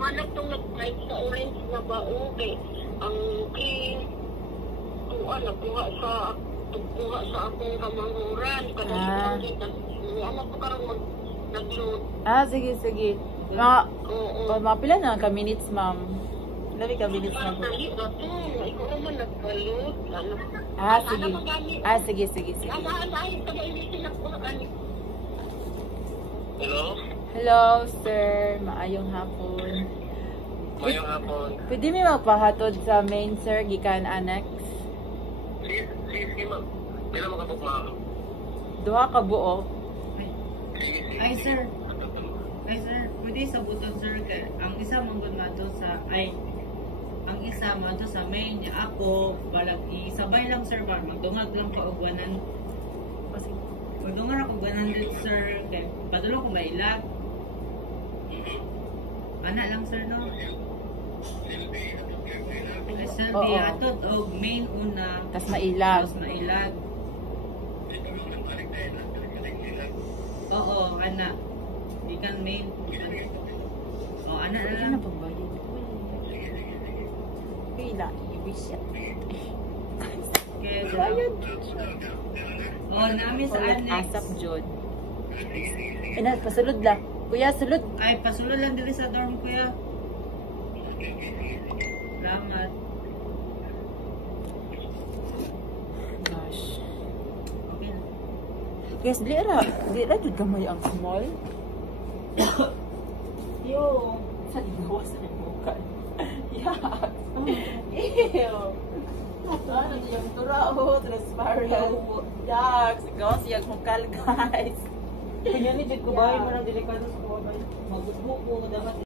hanap tong nag-flight sa orange na ba, okay. Ang green, nakuha sa akong kamanghuran. Alam ko karong nag-load. Sige, sige. Mapila na ka minutes, ma'am. Labi ka minutes na po. Ikaw naman nag-load. Sige. Sige. Hello? Hello, sir. Maayong hapon. Mayong hapon. Pwede mi magpahatod sa main, sir, gikan annex? Sige, ma'am. Kailan makabuk, ma'am? Duha ka buo. Ay, sir. Pwede sa buton, sir. Ang isa manggod na to sa, ang isa man to sa main niya. Ako, balag isabay lang, sir. Magdungag lang ka og 100. Magdungag ako 100, sir. Kaya, padulong ko mailag. Anak lang, sir, no? Sir, di atod og main una. Tas mailag. Oo, anak. Di kan main. Anak na lang. Pila, i-wish Kaya, namin sa annex. Asap John. Pasulod lang. Kuya, sulod. Ay, pasulod lang dili sa dorm, kuya. Salamat. Gosh. Okay na. Guys, di ra jud gamay ang small. Yo. Sa igawas sa bukan. Yak. Ew. Ano yung turao, transparent. Yak, sa gawas yung mukal, guys. Kanya ni Jid ko bahay mo ng delikado sa kuha. Magbubo ko dapat